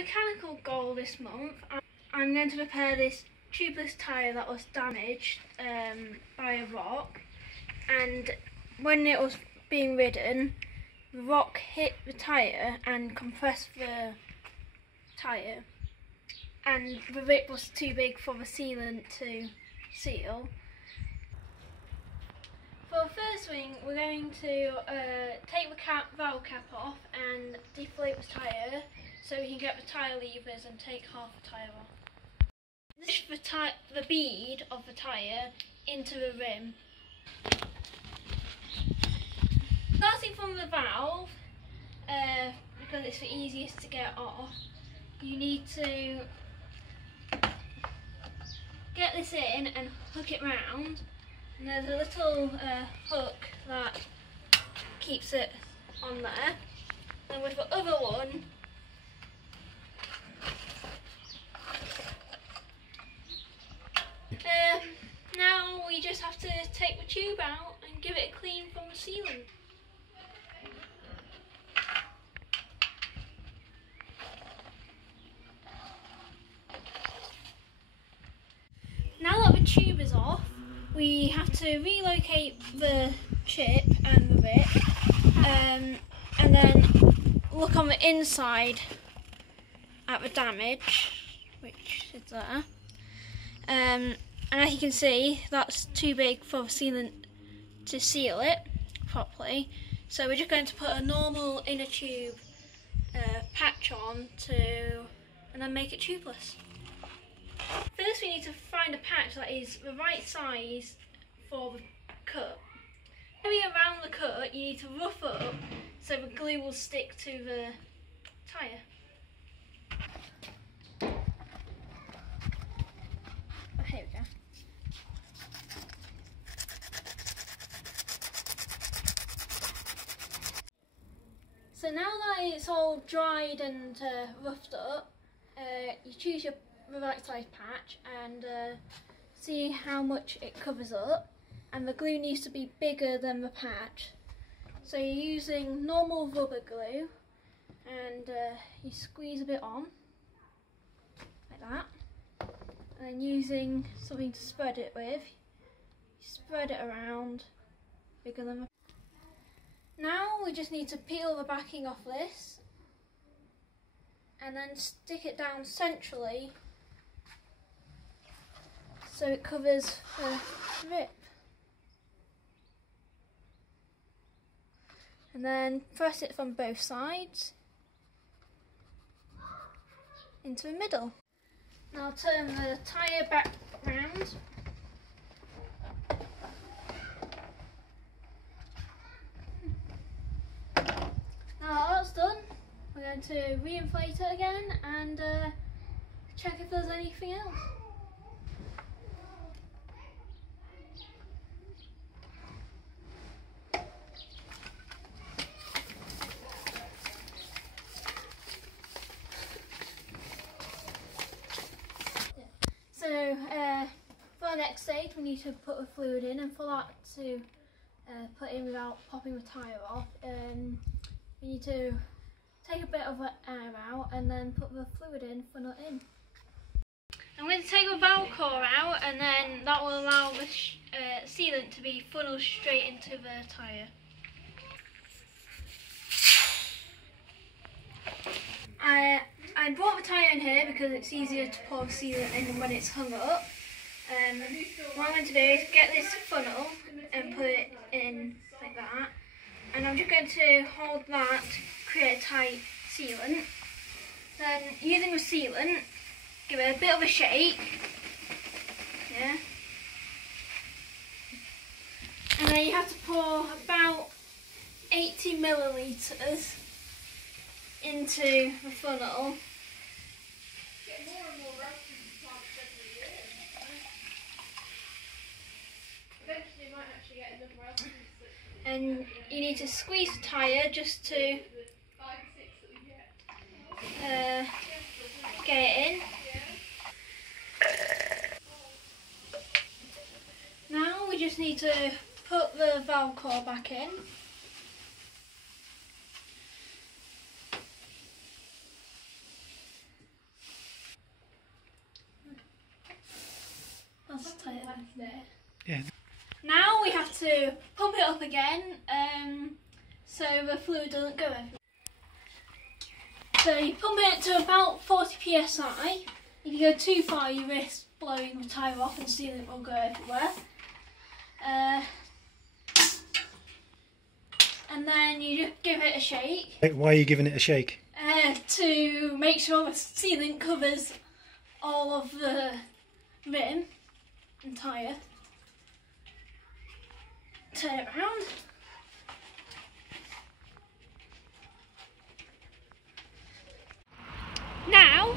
mechanical goal this month. I'm going to repair this tubeless tyre that was damaged by a rock, and when it was being ridden, the rock hit the tyre and compressed the tyre, and the rip was too big for the sealant to seal. For the first thing, we're going to take the valve cap off and deflate the tyre so we can get the tyre levers and take half the tyre off. Push the bead of the tyre into the rim. Starting from the valve, because it's the easiest to get off, you need to get this in and hook it round. And there's a little hook that keeps it on there. And with the other one, now we just have to take the tube out and give it a clean from the sealant. Now that the tube is off, we have to relocate the chip and the rip, and then look on the inside at the damage, which is there. And as you can see, that's too big for the sealant to seal it properly. So we're just going to put a normal inner tube patch on and then make it tubeless. First we need to find a patch that is the right size for the cut. Maybe around the cut you need to rough up so the glue will stick to the tyre. Oh, here we go. So now that it's all dried and roughed up, you choose the right size patch and see how much it covers up, and the glue needs to be bigger than the patch. So you're using normal rubber glue and you squeeze a bit on like that, and then using something to spread it with, you spread it around bigger than the. Now we just need to peel the backing off this and then stick it down centrally so it covers the rip. And then press it from both sides into the middle. Now turn the tyre back round. Now that's done, we're going to re-inflate it again and check if there's anything else. So for the next stage we need to put the fluid in, and for that to put in without popping the tyre off, we need to take a bit of the air out and then put the fluid in, funnel it in. I'm going to take the valve core out, and then that will allow the sealant to be funneled straight into the tyre. I brought the tyre in here because it's easier to pour the sealant in when it's hung up. What I'm going to do is get this funnel and put it in like that, and I'm just going to hold that to create a tight sealant. Then using the sealant, give it a bit of a shake, yeah, and then you have to pour about 80 millilitres into the funnel. And you need to squeeze the tyre just to get it in. Now we just need to put the valve core back in. Yeah. Now we have to pump it up again so the fluid doesn't go everywhere. So you pump it to about 40 psi. If you go too far, you risk blowing the tyre off and sealant will go everywhere. And then you just give it a shake. Why are you giving it a shake? To make sure the sealant covers all of the rim and tyre. Turn it around. Now